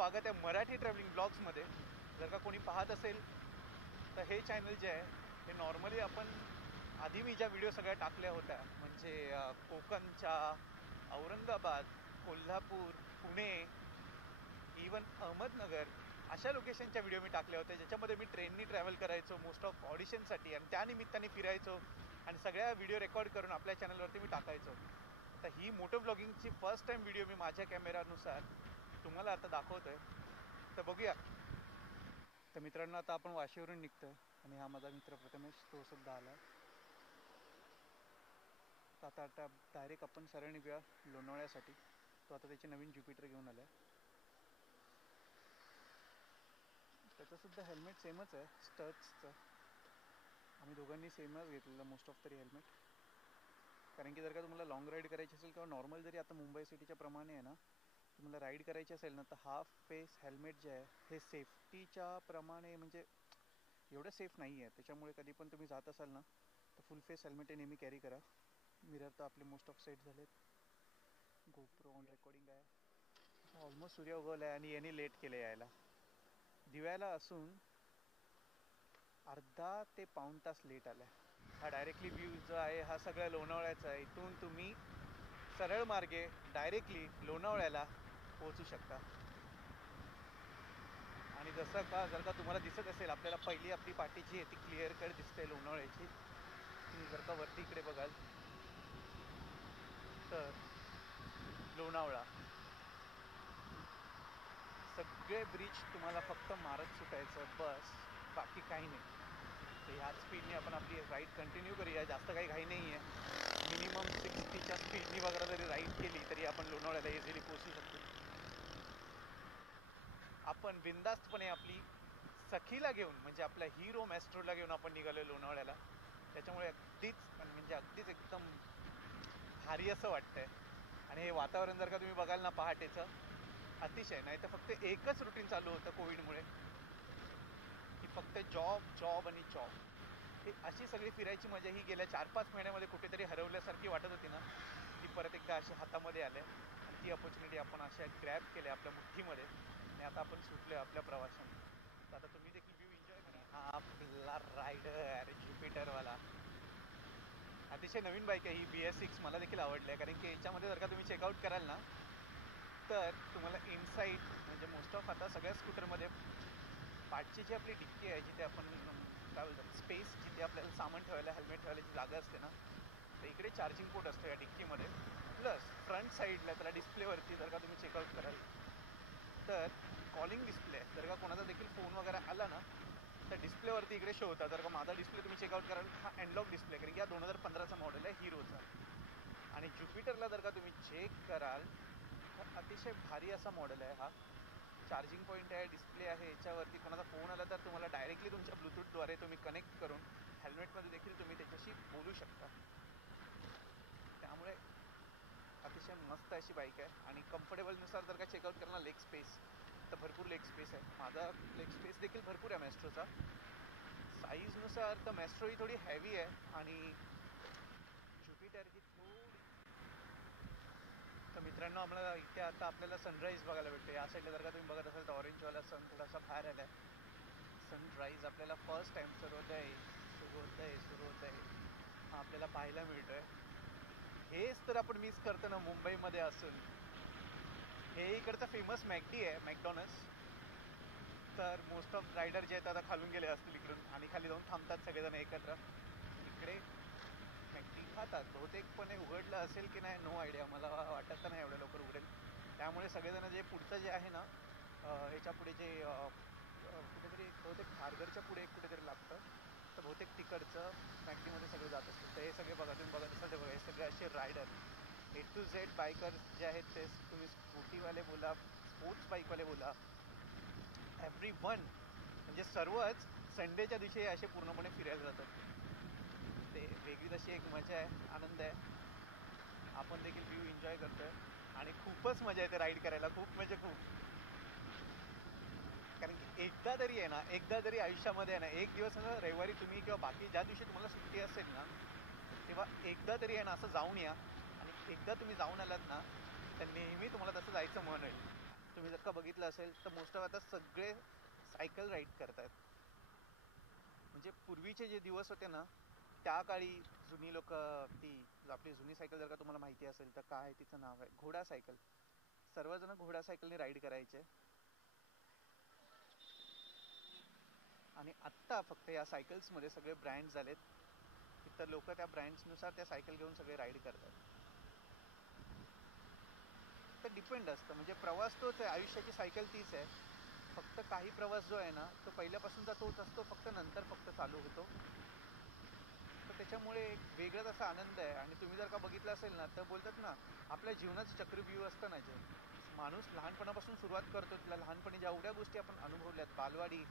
स्वागत आहे मराठी ट्रॅव्हलिंग ब्लॉग्समध्ये. जर का कोणी पाहत असेल तर हे चॅनल जे आहे हे नॉर्मली आपण आधी मी ज्या व्हिडिओ सगळ्या टाकल्या होत्या म्हणजे कोकणच्या, औरंगाबाद, कोल्हापूर, पुणे, इवन अहमदनगर अशा लोकेशनच्या व्हिडिओ मी टाकल्या होत्या, ज्याच्यामध्ये मी ट्रेननी ट्रॅव्हल करायचो मोस्ट ऑफ ऑडिशनसाठी आणि त्यानिमित्ताने फिरायचो आणि सगळ्या व्हिडिओ रेकॉर्ड करून आपल्या चॅनलवरती मी टाकायचो. तर ही मोटो ब्लॉगिंगची फर्स्ट टाईम व्हिडिओ मी माझ्या कॅमेरानुसार तुम्हाला आता दाखवतोय. तर बघूया. तर मित्रांनो, आता आपण वाशीवरून निघतोय आणि हा माझा मित्र प्रथमेश तो सुद्धा आला. तर आता डायरेक्ट आपण सरळ निघूया लोणावळ्यासाठी. तो आता त्याची नवीन ज्युपिटर घेऊन आला आहे. त्याचंसुद्धा हेल्मेट सेमच आहे स्टर्ट्सचं. आम्ही दोघांनी सेमच घेतलेलं मोस्ट ऑफ तरी हेल्मेट. कारण की जर का तुम्हाला लॉंग राईड करायची असेल किंवा नॉर्मल जरी आता मुंबई सिटीच्या प्रमाणे आहे ना, तुम्हाला राईड करायची असेल ना, तर हाफ फेस हेल्मेट जे आहे हे सेफ्टीच्या प्रमाणे म्हणजे एवढं सेफ नाही आहे. त्याच्यामुळे कधी पण तुम्ही जात असाल ना तर फुल फेस हेल्मेट हे नेहमी कॅरी करा. मिरर तर आपले मोस्ट ऑफ सेट झालेत. गोप्रो ऑन रेकॉर्डिंग आहे. ऑलमोस्ट सूर्य उगवला आहे आणि यांनी लेट केलं यायला. दिव्याला असून अर्धा ते पाऊण तास लेट आला आहे. हा डायरेक्टली व्ह्यू जो आहे हा सगळ्या लोणावळ्याचा आहे. इथून तुम्ही सरळ मार्गे डायरेक्टली लोणावळ्याला पोहोचू शकता. आणि जसं का जर का तुम्हाला दिसत असेल, आपल्याला पहिली आपली पाठी जी आहे ती क्लिअर कट दिसते लोणावळ्याची. तुम्ही जर का वरती इकडे बघाल तर लोणावळा सगळे ब्रिज तुम्हाला फक्त मारत सुटायचं बस, बाकी काही नाही. तर ह्याच स्पीडने आपण आपली राईड कंटिन्यू करूया. जास्त काही घाई नाही आहे. मिनिमम 60च्या स्पीडनी वगैरे जरी राईड केली तरी आपण लोणावळ्याला इझिली पोहोचू शकतो. आपण बिंदास्तपणे आपली सखीला घेऊन म्हणजे आपल्या हिरो मॅस्ट्रोला घेऊन आपण निघालो लोणावळ्याला. त्याच्यामुळे अगदीच एकदम भारी असं वाटतंय. आणि हे वातावरण जर का तुम्ही बघाल ना पहाटेचं, अतिशय. नाही तर फक्त एकच रुटीन चालू होतं कोविडमुळे की फक्त जॉब आणि जॉब. ही अशी सगळी फिरायची मजा ही गेल्या 4-5 महिन्यामध्ये कुठेतरी हरवल्यासारखी वाटत होती ना, ती परत एकदा अशी हातामध्ये आले आणि ती अपॉर्च्युनिटी आपण अशा ग्रॅब केल्या आपल्या मुठ्ठीमध्ये आणि आता आपण सुटलो आपल्या प्रवासाने. तर आता तुम्ही देखील व्ह्यू एन्जॉय करा. हा आपला रायडर ज्युपिटरवाला अतिशय नवीन बाईक आहे ही. BS6 मला देखील आवडली आहे. कारण की याच्यामध्ये जर का तुम्ही चेकआउट कराल ना तर तुम्हाला इनसाईड म्हणजे मोस्ट ऑफ आता सगळ्या स्कूटरमध्ये पाठची जी आपली डिक्की आहे, जिथे आपण काय बोलतात स्पेस, जिथे आपल्याला सामान ठेवायला हेल्मेट ठेवायची जागा असते ना, तर इकडे चार्जिंग पोर्ट असतो या डिक्कीमध्ये. प्लस फ्रंट साईडला त्याला डिस्प्लेवरती जर का तुम्ही चेकआउट कराल तर कॉलिंग डिस्प्ले. जर का कोणाचा देखील फोन वगैरे आला ना तर डिस्प्लेवरती इकडे शो होता. जर का माझा डिस्प्ले तुम्ही चेकआउट कराल, हा अनलॉक डिस्प्ले. कारण की हा 2015चा मॉडेल आहे हिरोचा. आणि ज्युपिटरला जर का तुम्ही चेक कराल तर अतिशय भारी असा मॉडेल आहे हा. चार्जिंग पॉईंट आहे, डिस्प्ले आहे. याच्यावरती कोणाचा फोन आला तर तुम्हाला डायरेक्टली तुमच्या ब्लूटूथद्वारे तुम्ही कनेक्ट करून हेल्मेटमध्ये देखील तुम्ही त्याच्याशी बोलू शकता. त्यामुळे अतिशय मस्त अशी बाईक आहे. आणि कम्फर्टेबलनुसार जर का चेकआउट केलं ना लेग स्पेस, तर भरपूर लेग स्पेस आहे. माझा लेग स्पेस देखील भरपूर आहे मॅस्ट्रोचा. साईजनुसार तर मॅस्ट्रो ही थोडी हॅवी आहे आणि ज्युपिटर ही थोडी. तर मित्रांनो, आम्हाला इथे आता आपल्याला सनराईज बघायला भेटते. या साईडला जर का तुम्ही बघत असाल तर ऑरेंजवाला सन थोडासा बाहेर आला आहे. सनराईज आपल्याला फर्स्ट टाईम सूर्योदय हा आपल्याला पाहायला मिळतो आहे. हेच तर आपण मिस करतो ना मुंबईमध्ये असून. हे इकडचं फेमस मॅकडी आहे, मॅकडॉनल्ड्स. तर मोस्ट ऑफ रायडर जे आहेत आता खालून गेले असतील इकडून आणि खाली जाऊन थांबतात सगळेजण एकत्र. इकडे मॅकडी खातात बहुतेकपणे. उघडलं असेल की नाही नो आयडिया, मला वाटत नाही एवढं लवकर उघडेल. त्यामुळे सगळेजण जे पुढचं जे आहे ना ह्याच्या पुढे जे कुठेतरी बहुतेक खारघरच्या पुढे कुठेतरी लागतं, तर बहुतेक तिकडचं मॅकडीमध्ये सगळे जात असतील. तर हे सगळे बघा, तुम्ही बघत असाल ते बघा, हे सगळे असे rider A to Z biker जे आहेत ते. तुम्ही स्कूटीवाले बोला, स्पोर्ट्स बाईकवाले बोला, एव्हरीवन म्हणजे सर्वच संडेच्या दिवशी असे पूर्णपणे फिरायला जातात. ते वेगळीच अशी एक मजा आहे, आनंद आहे. आपण देखील व्ह्यू एन्जॉय करतोय आणि खूपच मजा येते राईड करायला. खूप म्हणजे खूप. कारण की एकदा तरी आयुष्यामध्ये आहे ना, एक दिवस रविवारी तुम्ही किंवा बाकी ज्या दिवशी तुम्हाला सुट्टी असेल ना, तेव्हा एकदा तरी असं जाऊन या. आणि एकदा तुम्ही जाऊन आलात ना तर नेहमी तुम्हाला तसं जायचं मन होईल. तुम्ही जर का बघितलं असेल तर मोस्ट ऑफ आता सगळे सायकल राईड करतात. म्हणजे पूर्वीचे जे दिवस होते ना, त्या काळी जुनी लोक, ती आपली जुनी सायकल जर का तुम्हाला माहिती असेल तर काय तिचं नाव आहे, घोडा सायकल. सर्वजण घोडा सायकलने राईड करायचे. आणि आत्ता फक्त या सायकल्समध्ये सगळे ब्रँड झालेत, तर लोक त्या ब्रँड्सनुसार त्या सायकल घेऊन सगळे राईड करतात. तर डिपेंड असतं, म्हणजे प्रवास तोच आहे, आयुष्याची सायकल तीच आहे. फक्त काही प्रवास जो आहे ना तो पहिल्यापासूनचा तोच असतो, फक्त नंतर फक्त चालू होतो. तर त्याच्यामुळे एक वेगळाच असा आनंद आहे. आणि तुम्ही जर का बघितलं असेल ना तर बोलतात ना, आपल्या जीवनाचं चक्रव्यूह असतं ना, जे माणूस लहानपणापासून सुरुवात करतो, तिला लहानपणी जेवढ्या गोष्टी आपण अनुभवल्यात, बालवाडी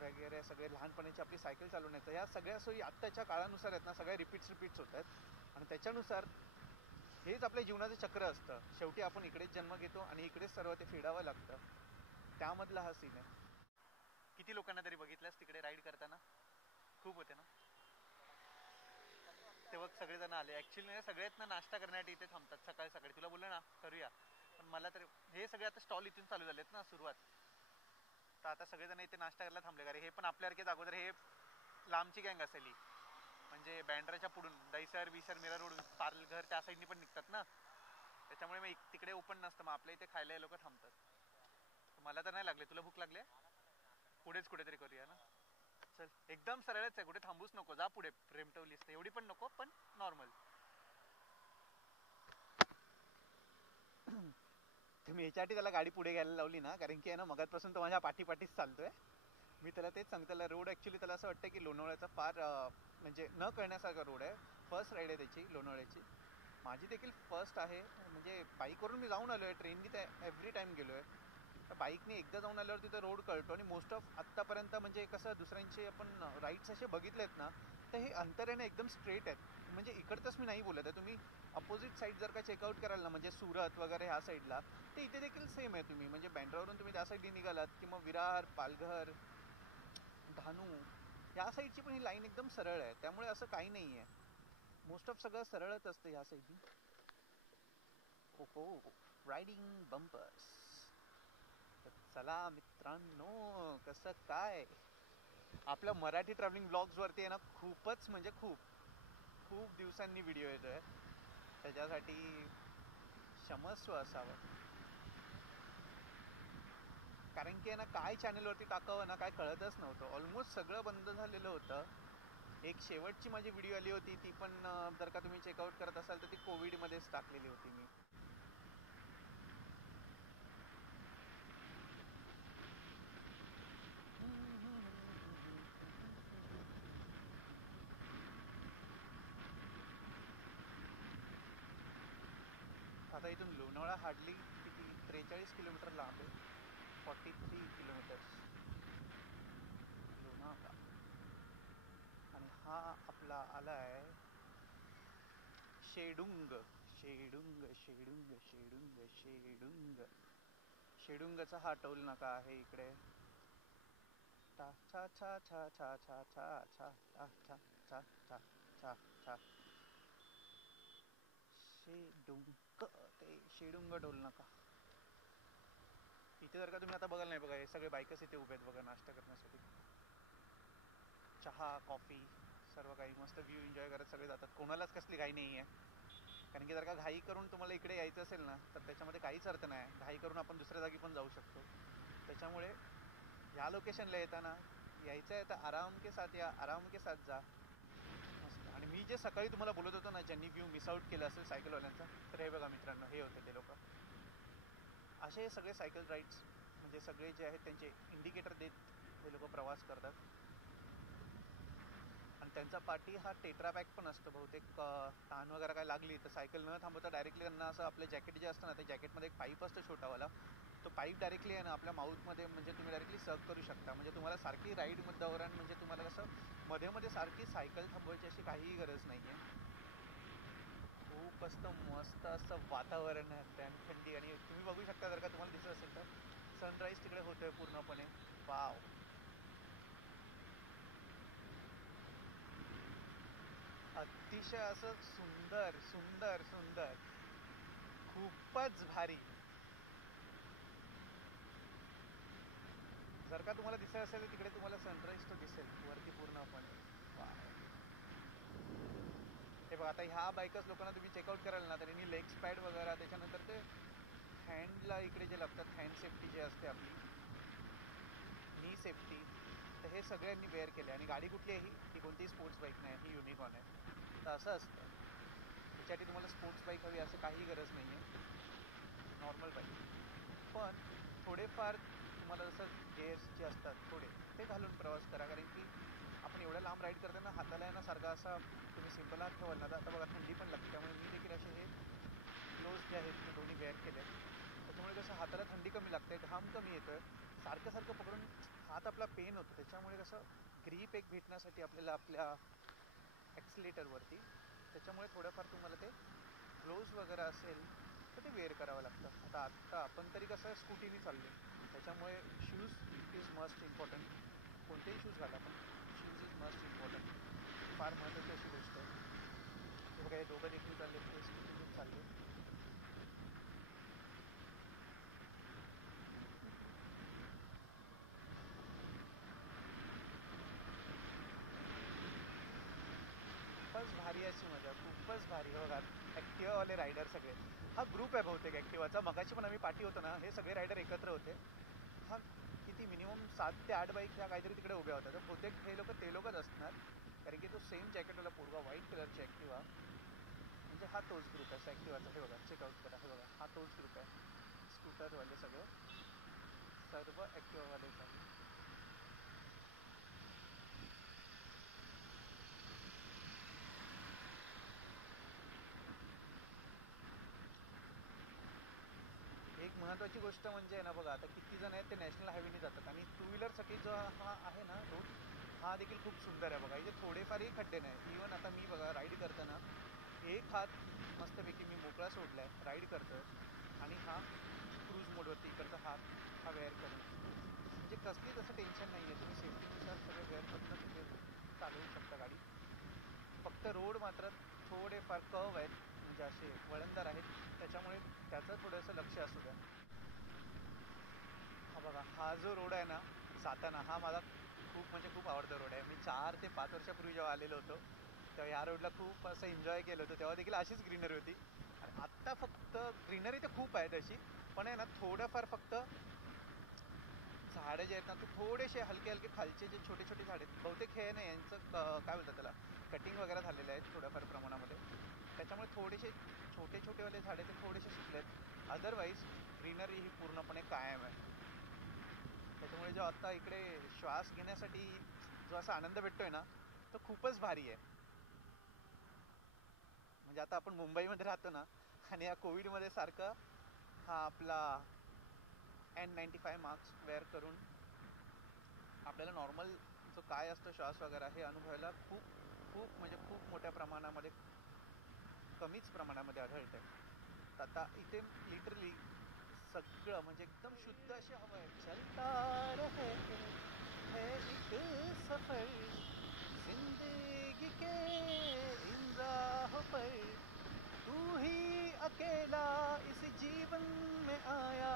वगैरे सगळे, लहानपणीची आपली सायकल चालवण्याचं, ह्या सगळ्या सोयी आत्ताच्या काळानुसार आहेत ना, सगळ्या रिपीट्स होत आहेत. आणि त्याच्यानुसार हेच आपल्या जीवनाचं चक्र असतं. शेवटी आपण इकडेच जन्म घेतो आणि इकडेच सर्व ते फेडावं लागतं. त्यामधला हा सीन आहे. किती लोकांना तरी बघितलंस तिकडे राईड करताना? खूप होते ना. तेव्हा सगळेजण आले. ऍक्च्युली सगळेच ना नाश्ता करण्यासाठी इथे थांबतात सकाळी सकाळी. तुला बोललं ना करूया, पण मला तर हे सगळे आता स्टॉल इथून चालू झालेत ना सुरुवात, तर आता सगळेजण इथे नाश्ता करायला थांबले. कारण हे पण आपल्यासारखेच अगोदर हे लांबची गँग असेल, म्हणजे बँड्राच्या पुढून दहीसर विसर मिरर रोड पालघर त्या साईडनी पण निघतात ना, त्याच्यामुळे मग तिकडे ओपन नसतं, मग आपल्या इथे खायला लोक थांबतात. मला तर नाही लागले, तुला भूक लागले? पुढेच कुठेतरी करूया ना. चल, एकदम सरळच आहे, कुठे थांबूच नको, जा पुढे. रेमटवलीस एवढी पण नको, पण नॉर्मल. मी ह्याच्यासाठी त्याला गाडी पुढे घ्यायला लावली ना, कारण की आहे ना मगातपासून तो माझ्या पाठीपाठीच चालतोय. मी त्याला तेच सांगतो, त्याला रोड ऍक्च्युली त्याला असं वाटतं की लोणावळ्याचा फार म्हणजे न कळण्यासारखा रोड आहे. फर्स्ट राईड आहे त्याची लोणावळ्याची. माझी देखील फर्स्ट आहे. म्हणजे बाईकवरून मी जाऊन आलो आहे, ट्रेननी तर एव्हरी टाईम गेलो आहे. तर बाईकने एकदा जाऊन आल्यावर तिथं रोड कळतो. आणि मोस्ट ऑफ आत्तापर्यंत म्हणजे कसं दुसऱ्यांचे आपण राईड्स असे बघितलेत ना, तर हे अंतर आहे ना एकदम स्ट्रेट आहेत. म्हणजे इकडचंच मी नाही बोलत आहे, तुम्ही अपोजिट साईड जर का चेकआउट कराल ना, म्हणजे सुरत वगैरे ह्या साईडला, तर इथे देखील सेम आहे. तुम्ही म्हणजे बँड्रावरून तुम्ही त्या साईडने निघालात की मग विरार, पालघर, धानू या साईडची पण ही लाईन एकदम सरळ आहे. त्यामुळे असं काही नाही आहे, मोस्ट ऑफ सगळं सरळच असतं ह्या साईडनी. हो, रायडिंग बंपर्स. चला मित्रांनो, कसं काय आपल्या मराठी ट्रॅव्हलिंग ब्लॉग्स वरती आहे ना, खूपच म्हणजे खूप खूप दिवसांनी व्हिडिओ येतोय, त्याच्यासाठी क्षमस्व असावं. कारण की आहे ना, काय चॅनलवरती टाकावं ना काय कळतच नव्हतं. ऑलमोस्ट सगळं बंद झालेलं होतं. एक शेवटची माझी व्हिडिओ आली होती, ती पण जर का तुम्ही चेकआउट करत असाल तर ती कोविडमध्येच टाकलेली होती मी. आता इथून लोणावळा हार्डली किती 43 किलोमीटर लांब आहे. 43 किलोमीटर्स लोणावळा. आणि हा आपला आला आहे शेडुंग. शेडुंग शेडुंग शेडुंग शेडुंग. शेडुंगचा हा टोल नाका आहे इकडे. चा चा चा चा चा चा चा चा चा चा चा चा चा चा. शेडुंग, ते शेडुंग टोल नाका. इथे जर का तुम्ही आता बघाल नाही, बघा हे सगळे बाईकच इथे उभे आहेत बघा नाश्ता करण्यासाठी. चहा कॉफी सर्व काही मस्त व्ह्यू एन्जॉय करत सगळे जातात. कोणालाच कसली घाई नाही आहे. कारण की जर का घाई करून तुम्हाला इकडे यायचं असेल ना, तर त्याच्यामध्ये काहीच अर्थ नाही. घाई करून आपण दुसऱ्या जागी पण जाऊ शकतो. त्याच्यामुळे ह्या लोकेशनला येताना यायचं आहे तर आराम के साथ या, आराम के साथ जा. मस्त. आणि मी जे सकाळी तुम्हाला बोलत होतो ना, ज्यांनी व्ह्यू मिस आउट केला असेल सायकलवाल्यांचा, तर हे बघा मित्रांनो, हे होते ते लोक. असे सगळे सायकल राईड्स म्हणजे सगळे जे आहेत त्यांचे इंडिकेटर देत हे लोक प्रवास करतात. आणि त्यांचा पाठी हा टेट्रा पॅक पण असतो बहुतेक. तहान वगैरे काय लागली तर सायकल न थांबवता डायरेक्टली त्यांना असं आपलं जॅकेट जे असतं ना, त्या जॅकेटमध्ये एक पाईप असतो छोटावाला, तो पाईप डायरेक्टली आहे ना आपल्या माउथमध्ये, म्हणजे तुम्ही डायरेक्टली सक करू शकता. म्हणजे तुम्हाला सारखी राईडमध्ये दौरान म्हणजे तुम्हाला कसं मध्ये मध्ये सारखी सायकल थांबवायची अशी काहीही गरज नाही आहे. खूप मस्त असं वातावरण आहे आणि थंडी. आणि तुम्ही बघू शकता जर का तुम्हाला दिसत असेल तर सनराईज तिकडे होतोय पूर्णपणे. वाव, अतिशय असं सुंदर सुंदर सुंदर, खूपच भारी. जर का तुम्हाला दिसायला असेल तर तिकडे तुम्हाला सनराईज तो दिसेल वरती पूर्णपणे. हे बघा आता ह्या बाईकर्स लोकांना तुम्ही चेकआउट कराल ना तर यांनी लेग्स पॅड वगैरे त्याच्यानंतर ते हँडला इकडे जे लागतात हँड सेफ्टी जे असते आपली नी सेफ्टी तर हे सगळ्यांनी वेअर केले. आणि गाडी कुठली आहे ही कोणतीही स्पोर्ट्स बाईक नाही, ही युनिकॉर्न आहे. तर असं असतं त्याच्यासाठी तुम्हाला स्पोर्ट्स बाईक हवी असं काही गरज नाही आहे, नॉर्मल बाईक. पण थोडेफार तुम्हाला जसं गेअर्स जे असतात थोडे ते घालून प्रवास करा, कारण की आपण एवढ्या लांब राईड करताना हाताला आहे ना सारखा असा तुम्ही सिम्पल हात ठेवाल ना, आता बघा थंडी पण लागते. त्यामुळे मी देखील असे हे ग्लोव्ज जे आहेत ते दोन्ही वेअर केले. त्याच्यामुळे कसं हाताला थंडी कमी लागते, घाम कमी येतोय. सारखं सारखं पकडून हात आपला पेन होतो, त्याच्यामुळे कसं ग्रीप एक भेटण्यासाठी आपल्याला आपल्या ॲक्सिलेटरवरती त्याच्यामुळे थोडंफार तुम्हाला ते ग्लोव्ज वगैरे असेल तर ते वेअर करावं लागतं. आता आपण तरी कसं स्कूटीने चाललो, त्याच्यामुळे शूज इज मस्ट इम्पॉर्टंट. कोणतेही शूज घाला पण शूज इज मस्ट इम्पॉर्टंट, फार महत्त्वाची अशी गोष्ट आहे. हे बघा हे दोघं देखील चालले, ते स्कूटीतून चालले. खूपच भारी अशी मजा, खूपच भारी. बघा ॲक्टिवावाले रायडर सगळे, हा ग्रुप आहे बहुतेक ॲक्टिवाचा. मगाशी पण आम्ही पाठी होतो ना, हे सगळे रायडर एकत्र होते. हा किती मिनिमम 7 ते 8 बाईक ह्या काहीतरी तिकडे उभ्या होत्या. तर बहुतेक हे लोक ते लोकच असणार, कारण की तो सेम जॅकेटवाला पोरगा व्हाईट कलरची ॲक्टिवा म्हणजे हा तोच ग्रुप आहे ॲक्टिवाचा. हे बघा चेकआउट करा, हे बघा हा तोच ग्रुप आहे. स्कूटरवाले सगळे सर्व ॲक्टिवावालेच आहेत. एक महत्त्वाची गोष्ट म्हणजे आहे ना बघा, आता किती जण आहेत ते नॅशनल हायवेने जातात आणि टू व्हीलरसाठी जो हा आहे ना रोड, हा देखील खूप सुंदर आहे. बघा इथे थोडेफारही खड्डे नाही. इवन आता मी बघा राईड करताना एक हात मस्तपैकी मी मोकळा सोडला आहे, राईड करतो आणि हा क्रूज मोडवरती इकडचा हात हा वेअर करून, म्हणजे कसलीच असं टेन्शन नाही आहे. तुम्ही सेफ्टीनुसार सगळं वेअर करून तुम्ही चालवू शकता गाडी. फक्त रोड मात्र थोडेफार कर्व आहेत, म्हणजे असे वळणदार आहेत, त्याच्यामुळे त्याचं थोडंसं लक्ष असू द्या. हा बघा हा जो रोड आहे ना साताना, हा माझा खूप म्हणजे खूप आवडता रोड आहे. मी 4 ते 5 वर्षापूर्वी जेव्हा आलेलो होतो तेव्हा या रोडला खूप असं एन्जॉय केलं होतं. तेव्हा देखील अशीच ग्रीनरी होती. आणि आत्ता फक्त ग्रीनरी तर खूप आहे तशी, पण आहे ना थोडंफार फक्त झाडं जे आहेत ना ते थोडेसे हलके हलके खालचे जे छोटे छोटे झाड आहेत, बहुतेक हे ना यांचं काय बोलतात त्याला कटिंग वगैरे झालेलं आहे थोड्याफार प्रमाणामध्ये. त्याच्यामुळे थोडेसे छोटे छोटेवाले झाडे ते थोडेसे सुकलेत. अदरवाईज ग्रीनरी ही पूर्णपणे कायम आहे. त्याच्यामुळे जो आता इकडे श्वास घेण्यासाठी जो असा आनंद भेटतोय ना तो खूपच भारी आहे. म्हणजे आता आपण मुंबईमध्ये राहतो ना, आणि या कोविडमध्ये सारखं हा आपला N95 मास्क वेअर करून आपल्याला नॉर्मल जो काय असतो श्वास वगैरे हे अनुभवायला खूप खूप म्हणजे खूप मोठ्या प्रमाणामध्ये, कमीच प्रमाणामध्ये आढळतं आहे. आता इथे लिटरली सगळं म्हणजे एकदम शुद्ध अशी हवा आहे. चलता रहे है एक सफर जिंदगी के इन राहों पर, तू ही अकेला इस जीवन में आया,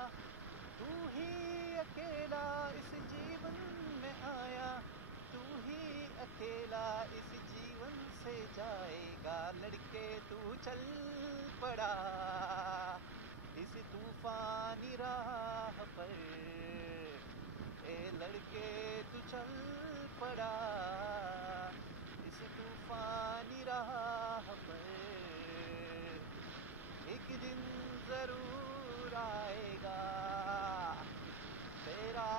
तू ही अकेला इस जीवन में आया, तू ही अकेला इस जीवन से जाएगा, लड़के तू चल पड़ा इस तूफानी राह पर, ए लड़के तू चल पड़ा इस तूफानी राह पर, एक दिन जरूर आएगा तेरा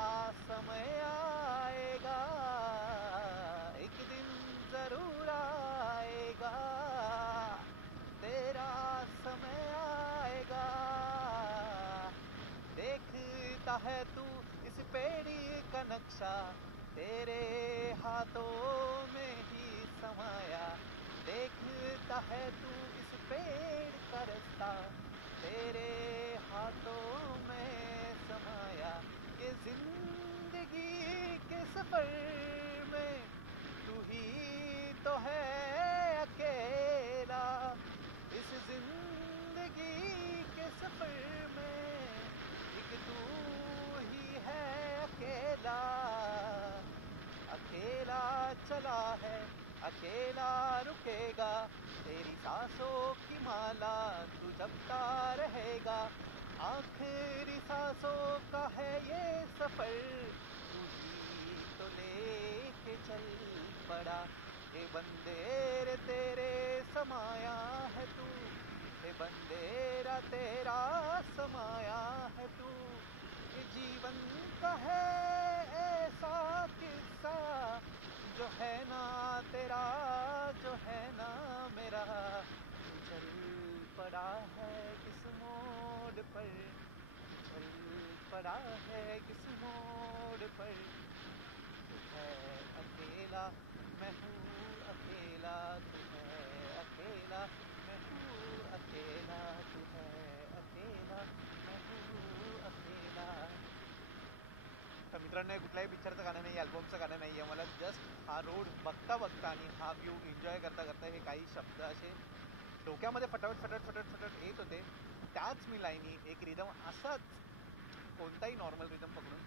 समय आएगा, एक दिन जरूर आएगा तेरा समय आएगा, देखता है तू इस पेड़ी का नक्शा, तेरे हाथों में ही समाया, देखता है तू इस पेड़ का रास्ता, तेरे हाथों में समाया, ये जिंदगी के सफर में तू ही तो है अकेला, इस जिंदगी के सफर में एक तू ही है अकेला. अकेला रुकेगा, तेरी सांसों की माला तू जपता रहेगा, आखिरी सांसों का है ये सफर, तू ही तो लेके चल पड़ा। हे बंदे रे तेरे समाया है तू, हे बंदेरा तेरा समाया है तू, ये जीवन का है ऐसा किस्सा, जो है ना तेरा जो है ना मेरा, तू चल पड़ा है किस मोड़ पर, तू चल पड़ा है किस मोड़ पर, तू है अकेला मैं हूँ अकेला, तू है अकेला मैं हूँ अकेला, तू है अकेला मैं हूँ अकेला। तर मित्रांनो, हे कुठल्याही पिक्चरचं गाणं नाही, अल्बमचं गाणं नाही आहे. मला जस्ट हा रोड बघता बघता आणि हा व्ह्यू एन्जॉय करता करता हे काही शब्द असे डोक्यामध्ये फटाफट फटाफट फटाफट फटाफट येत होते. त्याच मी लाईनी एक रिदम असाच कोणताही नॉर्मल रिदम पकडून.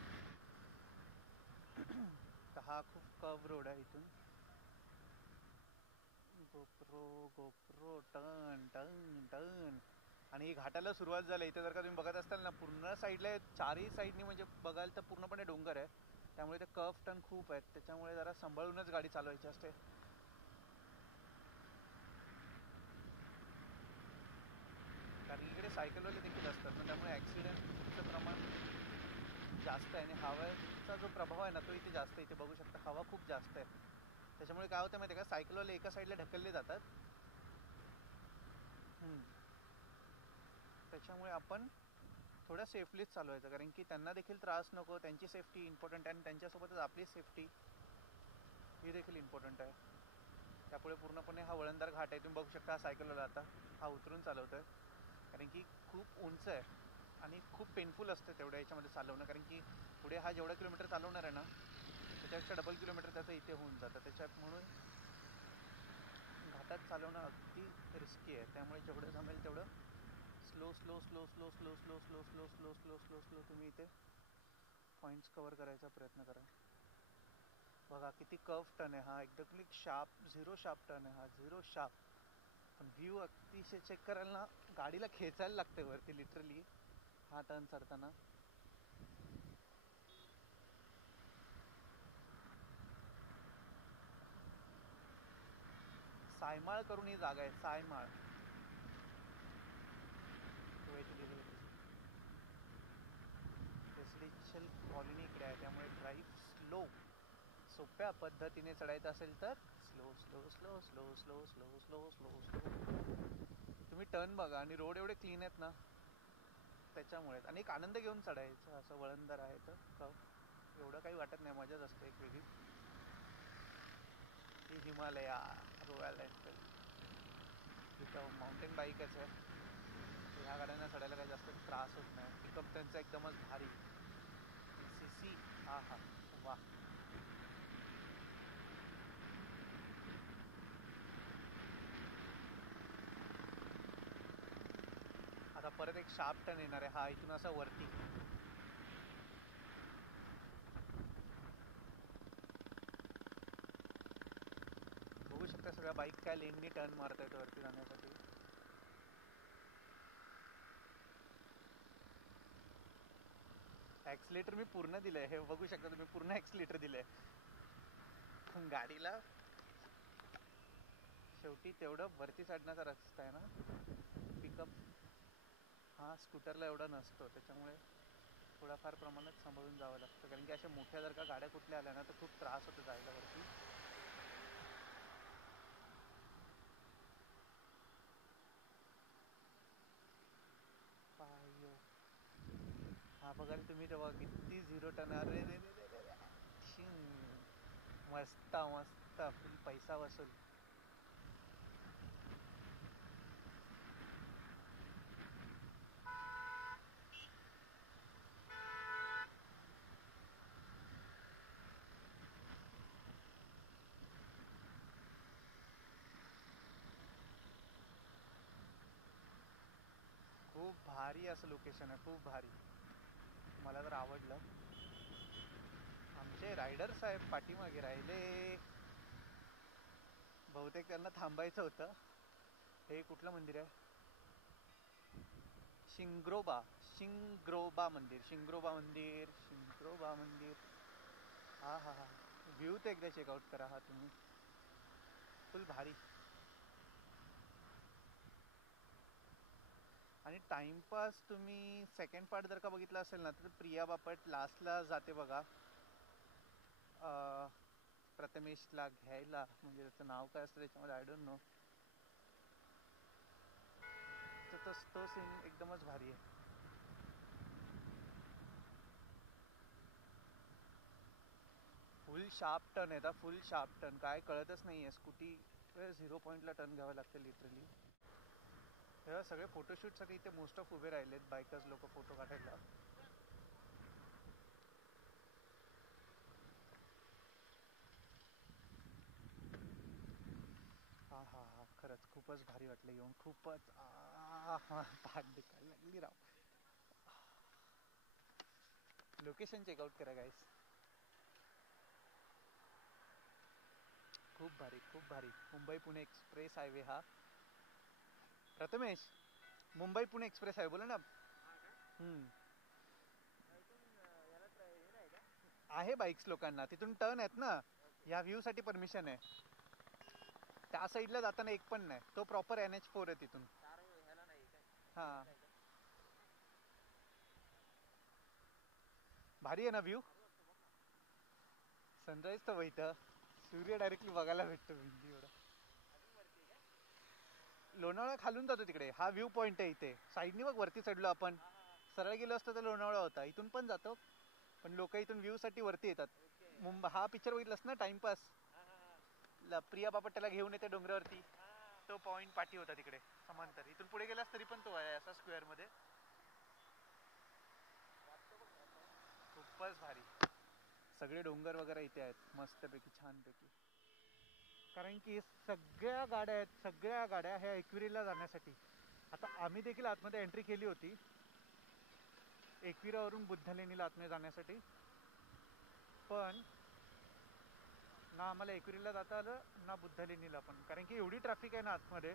तर हा खूप कर्व रोड आहे इथून. GoPro GoPro turn turn turn. आणि घाटाला सुरुवात झाली. इथे जर का तुम्ही बघत असाल ना, पूर्ण साईडला चारही साईडनी म्हणजे बघाल तर पूर्णपणे डोंगर आहे. त्यामुळे ते कर्व टर्न खूप आहेत. त्याच्यामुळे जरा सांभाळूनच गाडी चालवायची असते. कारण इकडे सायकलवाले देखील असतात ना, त्यामुळे ॲक्सिडेंटचं प्रमाण जास्त आहे. आणि हवेचा जो प्रभाव आहे ना, तो इथे जास्त आहे. इथे बघू शकता हवा खूप जास्त आहे. त्याच्यामुळे काय होतं माहिती आहे का, सायकलवाले एका साईडला ढकलले जातात. त्याच्यामुळे आपण थोडं सेफलीच चालवायचं, कारण की त्यांना देखील त्रास नको. त्यांची सेफ्टी इम्पॉर्टंट आहे आणि त्यांच्यासोबतच आपली सेफ्टी ही देखील इम्पॉर्टंट आहे. त्यापुढे पूर्णपणे हा वळणदार घाट आहे. तुम्ही बघू शकता हा सायकलवाला आता हा उतरून चालवतो आहे, कारण की खूप उंच आहे आणि खूप पेनफुल असतं तेवढ्या याच्यामध्ये चालवणं. कारण की पुढे हा जेवढा किलोमीटर चालवणार आहे ना, त्याच्यापेक्षा डबल किलोमीटर त्याचं इथे होऊन जातं. त्याच्यात म्हणून घाटात चालवणं अगदी रिस्की आहे. त्यामुळे जेवढं जमेल तेवढं slow slow slow slow slow slow slow slow slow slow slow slow तुम्ही इथे पॉईंट्स कवर करायचा प्रयत्न करा. बघा किती कर्व टर्न आहे हा, एकदम शार्प झिरो शार्प टर्न आहे हा, झिरो शार्प. पण व्ह्यू अतिशय चेक करायला ना, गाडीला खेचायला लागते वरती लिटरली हा टर्न चढताना. सायमाळ करून ही जागा आहे, सायमाळ. रेसिडेन्शियल कॉलनी इकडे आहे, त्यामुळे ड्राईव्ह स्लो. सोप्या पद्धतीने चढायचं असेल तर slow slow slow slow slow slow slow slow slow. तुम्ही टर्न बघा आणि रोड एवढे क्लीन आहेत ना, त्याच्यामुळे. आणि एक आनंद घेऊन चढायचं. असं वळणदार आहे तर एवढं काही वाटत नाही, मजाच असते एक वेगळी. ही हिमालया रॉयल एनफील्ड, तिथं माउंटेन बाईकच आहे. ह्या गाड्यांना चढायला काही जास्त त्रास होत नाही. पिकअप त्यांचं एकदमच भारी. CC हा हा वा. आता परत एक शार्प टर्न येणार आहे हा, इथून असा वरती. बघू शकता सगळ्या बाईक काय लेननी टर्न मारत आहेत वरती जाण्यासाठी. ॲक्सिलेटर मी पूर्ण दिलंय, हे बघू शकता तुम्ही, पूर्ण ॲक्सिलेटर दिलंय. पण गाडीला शेवटी तेवढं वरती चढण्याचा रस्ता आहे ना, पिकअप हा स्कूटरला एवढा नसतो. त्याच्यामुळे थोडाफार प्रमाणात सांभाळून जावं लागतं, कारण की अशा मोठ्या जर का गाड्या कुठल्या आल्या ना, तर खूप त्रास होतो जायला वरती. पायो हा बघा तुम्ही, तेव्हा किती झिरो टर्न. अरे रे रे रे रे, मस्त मस्त, फुल पैसा वसूल. खूप भारी असं लोकेशन आहे, खूप भारी. मला तर आवडलं. आमचे रायडर साहेब पाठीमागे राहिले. बहुतेक त्यांना थांबायचं होतं. हे कुठलं मंदिर आहे? शिंग्रोबा शिंग्रोबा मंदिर शिंग्रोबा मंदिर शिंग्रोबा मंदिर. हा हा हा. व्ह्यू तर एकदा चेकआउट करा हा तुम्ही. फुल भारी. आणि टाइमपास तुम्ही सेकंड पार्ट जर का बघितला असेल ना तर प्रिया बापट लास्टला जाते बघा प्रथमेशला घ्यायला. म्हणजे त्याचं नाव काय असतं त्याच्यामध्ये आय डोंट नो. तर तो सीन एकदमच भारी आहे. फुल शार्प टर्न आहे. फुल शार्प टर्न काय कळतच नाही आहे. स्कूटी 0 पॉईंटला टर्न घ्यावं लागतं लिटरली. तेव्हा सगळे फोटोशूटसाठी इथे मोस्ट ऑफ उभे राहिलेत बायकर्स लोक फोटो काढायला. हा हा हा. खरंच खूपच भारी वाटलं येऊन. खूपच पाठ दुखायला लागली राव. लोकेशन चेकआउट करा गाईस. खूप भारी खूप भारी. मुंबई पुणे एक्सप्रेस हायवे हा. प्रथमेश मुंबई पुणे एक्सप्रेस हायवे बोला ना. आहे बाईक्स लोकांना. तिथून टर्न आहेत ना. ह्या व्ह्यू साठी परमिशन आहे. त्या साईडला जाताना एक पण नाही. तो प्रॉपर NH4 आहे तिथून. हा भारी आहे ना व्ह्यू. सनराईज तर इथं सूर्य डायरेक्टली बघायला भेटतो. भिंती एवढा. लोणावळा खालून जातो तिकडे. हा व्ह्यू पॉइंट आहे इथे. साईडनी बघ वरती चढलो आपण. सरळ गेलो असतो तर लोणावळा होता. इथून पण जातो पण लोक इथून व्ह्यू साठी वरती येतात. हा पिक्चर बघितलास ना टाइमपास. प्रिया बापट त्याला घेऊन येते डोंगरावरती. तो पॉइंट पाठी होता तिकडे समांतर. इथून पुढे गेलास तरी पण तो आहे असा स्क्वेअर मध्ये. खूपच भारी. सगळे डोंगर वगैरे इथे आहेत मस्तपैकी छानपैकी. कारण की सगळ्या गाड्या आहेत. सगळ्या गाड्या ह्या एकविरीला जाण्यासाठी. आता आम्ही देखील आतमध्ये एंट्री केली होती एकविरावरून बुद्ध लेणीला आतमध्ये जाण्यासाठी. पण ना आम्हाला एकविरीला जाता आलं ना बुद्ध लेणीला पण. कारण की एवढी ट्रॅफिक आहे ना आतमध्ये.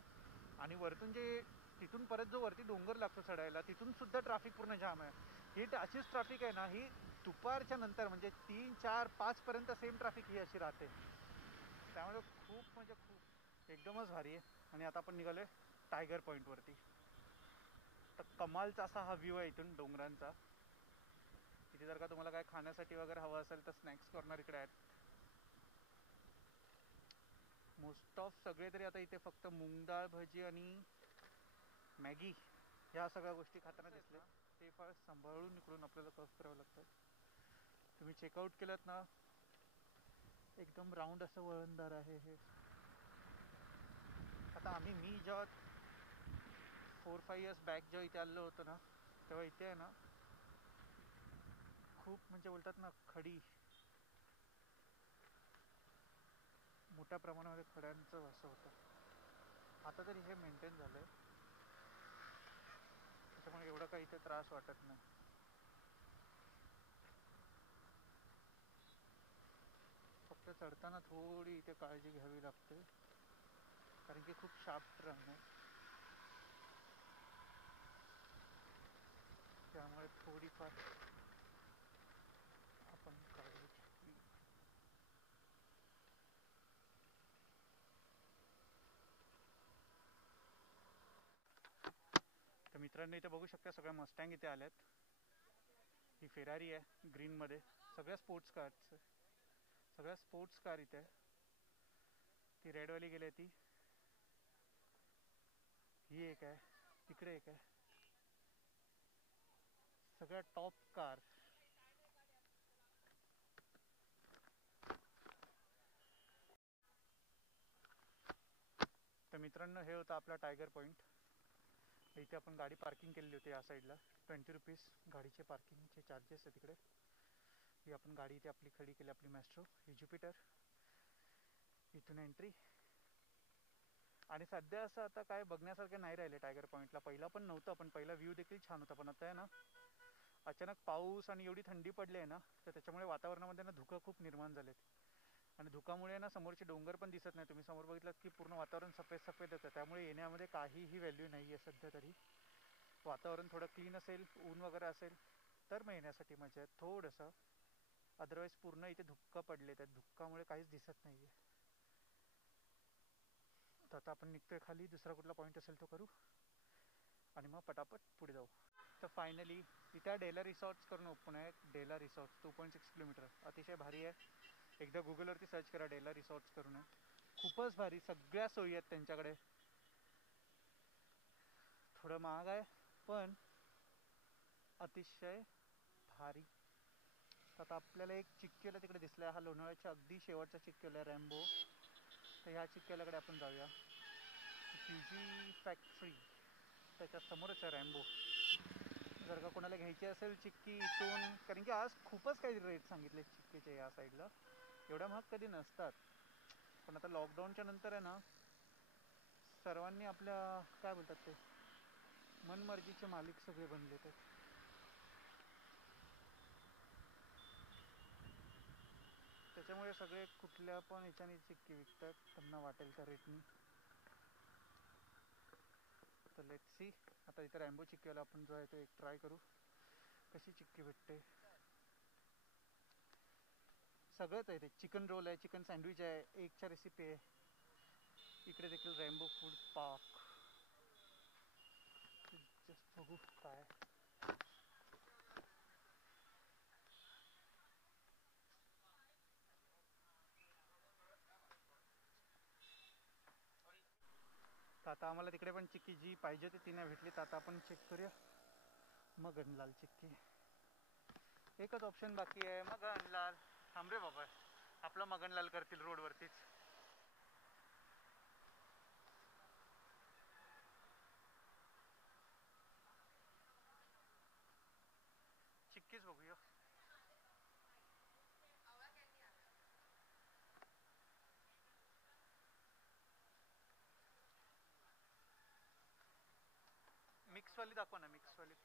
आणि वरतून जे तिथून परत जो वरती डोंगर लागतो चढायला तिथून सुद्धा ट्रॅफिक पूर्ण जाम आहे. ही अशीच ट्रॅफिक आहे ना. ही दुपारच्या नंतर म्हणजे 3, 4, 5 पर्यंत सेम ट्रॅफिक ही अशी राहते. त्यामुळे खूप म्हणजे खूप एकदमच भारी आहे. आणि आता आपण निघालोय टायगर पॉइंट वरती. तर कमालचा असा हा व्ह्यू आहे इथून डोंगरांचा. इथे जर का तुम्हाला काय खाण्यासाठी वगैरे हवं असेल तर स्नॅक्स कॉर्नर इकडे आहेत. मोस्ट ऑफ सगळे तरी आता इथे फक्त मूग डाळ भजी आणि मॅगी ह्या सगळ्या गोष्टी खाताना दिसले. ते फार सांभाळून इकडून आपल्याला क्रॉस करावं लागतं. तुम्ही चेकआउट केलात ना एकदम राऊंड असं वळणदार आहे हे. आता मी जेव्हा 4-5 इयर्स बॅक जेव्हा इथे आलेलो होतो ना तेव्हा इथे आहे ना खूप म्हणजे बोलतात ना खडी मोठ्या प्रमाणामध्ये खड्यांचं असं होतं. आता तरी हे मेंटेन झालंय त्याच्यामुळे एवढं काही इथे त्रास वाटत नाही. फक्त चढताना थोडी इथे काळजी घ्यावी लागते कारण की खूप शार्प टर्न आहे. त्यामुळे थोडीफार आपण काळजी घ्यावी. तर मित्रांनो इथे बघू शकता सगळ्या मस्टँग इथे आल्यात. ही फेरारी आहे ग्रीन मध्ये. सगळ्या स्पोर्ट्स कारच सगळ्या स्पोर्ट्स कार इथे आहे. ती रेडवाली गेली ती. ही एक आहे तिकडे एक आहे. सगळ्या टॉप कार. तर मित्रांनो हे होतं आपला टायगर पॉइंट. इथे आपण गाडी पार्किंग केलेली होती या साईडला. 20 रुपीज गाडीचे पार्किंगचे चार्जेस आहे तिकडे. ही आपण गाडी इथे आपली खडी केली आपली मॅस्ट्रो. ही ज्युपिटर. इथून एंट्री. आणि सध्या असं आता काय बघण्यासारखं नाही राहिले टायगर पॉइंटला. पहिला पण नव्हतं पण पहिला व्ह्यू देखील छान होता. पण आता आहे ना अचानक पाऊस आणि एवढी थंडी पडली आहे ना तर त्याच्यामुळे वातावरणामध्ये ना धुकं खूप निर्माण झालेत. आणि धुकामुळे ना समोरचे डोंगर पण दिसत नाही. तुम्ही समोर बघितलं की पूर्ण वातावरण सफेद सफेद होतं, त्यामुळे येण्यामध्ये काहीही व्हॅल्यू नाही आहे सध्या तरी. वातावरण थोडं क्लीन असेल, ऊन वगैरे असेल तर मग येण्यासाठी मजा आहे थोडंसं. अदरवाईज पूर्ण इथे धुक्का पडले, त्या धुक्कामुळे काहीच दिसत नाही आहे. तर आता आपण निघतोय खाली, दुसरा कुठला पॉईंट असेल तो करू आणि मग पटापट पुढे जाऊ. तर फायनली इथे डेला रिसॉर्ट्स करून ओपन आहे. डेला रिसॉर्ट्स 2.6 किलोमीटर, अतिशय भारी आहे. एकदा गुगलवरती सर्च करा, डेला रिसॉर्ट्स करून आहे. खूपच भारी, सगळ्या सोयी आहेत त्यांच्याकडे. थोडं महाग आहे पण अतिशय भारी. आता आपल्याला एक चिक्कीला तिकडे दिसला, हा लोणावळ्याच्या अगदी शेवटचा चिक्कीला आहे, रॅम्बो. तर ह्या चिक्कीलाकडे आपण जाऊया. क्यूजी फॅक्टरी त्याच्या समोरच आहे रॅम्बो. जर का कोणाला घ्यायची असेल चिक्की इथून, कारण की आज खूपच काही रेट सांगितले चिक्कीचे या साईडला, एवढ्या महाग कधी नसतात. पण आता लॉकडाऊनच्या नंतर आहे ना, सर्वांनी आपल्या काय बोलतात ते मनमर्जीचे मालिक सगळे बनले. ते त्याच्यामुळे सगळे कुठल्या पण ह्याच्याने चिक्की विकतात त्यांना वाटेल त्या रेटनी. तर लेट्स सी, आता इथे रॅम्बो चिक्कीवाला आपण जो आहे तो एक ट्राय करू, कशी चिक्की भेटते. सगळंच आहे ते, चिकन रोल आहे, चिकन सँडविच आहे, एगच्या रेसिपी आहे. इकडे देखील रॅम्बो फूड पार्क. जस्ट बघू काय. तर आता आम्हाला तिकडे पण चिक्की जी पाहिजे होती ती नाही भेटली, तर आता आपण चेक करूया मगनलाल चिक्की. एकच ऑप्शन बाकी आहे, मगनलाल. थांब रे बाबा, आपलं मगनलाल करतील रोडवरतीच. चिक्कीच बघूया. मिक्सवाली दाखवा ना, मिक्सवाली.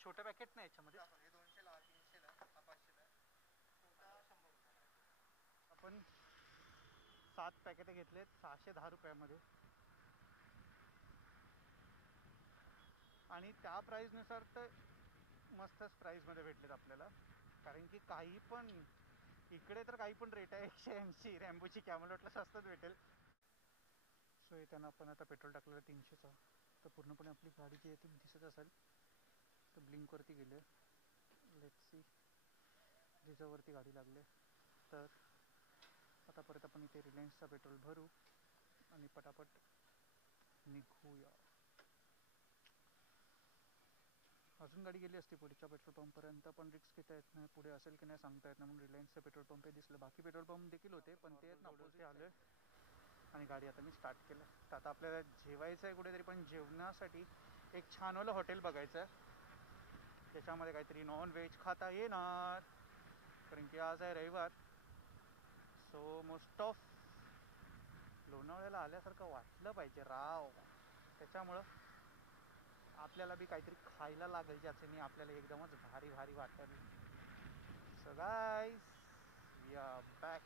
छोटे पॅकेट नाही याच्यामध्ये. आपण 7 पॅकेट घेतलेत 610 रुपयामध्ये, आणि त्या प्राईजनुसार तर मस्तच प्राईजमध्ये भेटलेत आपल्याला. कारण की काही पण इकडे तर काही पण रेट आहे 180 रॅम्बोची, कॅमल वाटलं स्वस्तच भेटेल. सो येताना आपण आता पेट्रोल टाकलेलं 300चा. तर पूर्णपणे आपली गाडी जी आहे ती दिसत असेल तर ब्लिंकवरती गेले. लेट्स सी जिजावरती गाडी लागले. तर आता परत आपण इथे रिलायन्सचा पेट्रोल भरू आणि पटापट निघूया. अजून गाडी गेली असती पुढच्या पेट्रोल पंपपर्यंत, पण रिक्स घेता येत नाही, पुढे असेल की नाही सांगता येत नाही, म्हणून रिलायन्सचं पेट्रोल पंप हे दिसलं. बाकी पेट्रोल पंप देखील होते पण ते नापोलचे आले आणि गाडी आता मी स्टार्ट केलं. तर आता आपल्याला जेवायचं आहे कुठेतरी, पण जेवणासाठी एक छानवालं हॉटेल बघायचं आहे त्याच्यामध्ये काहीतरी नॉन व्हेज खाता येणार, कारण की आज आहे रविवार. सो मोस्ट ऑफ लोणावळ्याला आल्यासारखं वाटलं पाहिजे राव, त्याच्यामुळं आपल्याला बी काहीतरी खायला लागेल ज्याच्याने आपल्याला एकदमच भारी भारी वाटेल. So guys we are back.